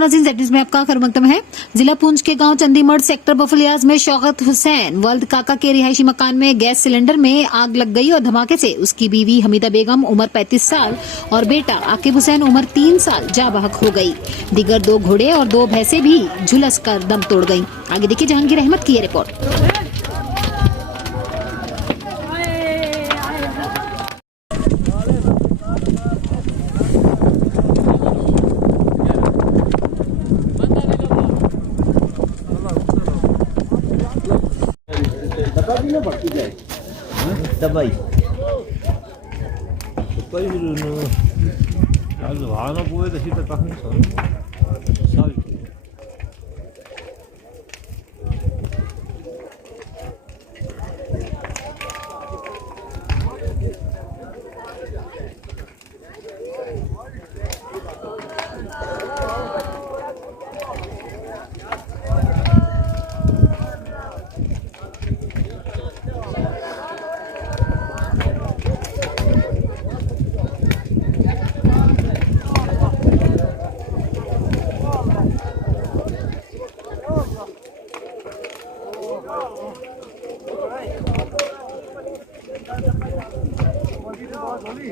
Camera scene settings में आपका खैर मकदम है। जिला पुंछ के गांव चंदीमठ सेक्टर बफलियाज में शौकत हुसैन वल्द काका के रिहायशी मकान में गैस सिलेंडर में आग लग गई और धमाके से उसकी बीवी हमीदा बेगम उम्र 35 साल और बेटा आकिब हुसैन उम्र 3 साल जाँ बहक हो गई। दीगर 2 घोड़े और 2 भैंसें भी झुलस कर दम तोड़ गईं। आगे देखिए जहांगीर अहमद की ये रिपोर्ट। दबाई आज वाहन पोए तशी तर टाकून सारी Oli.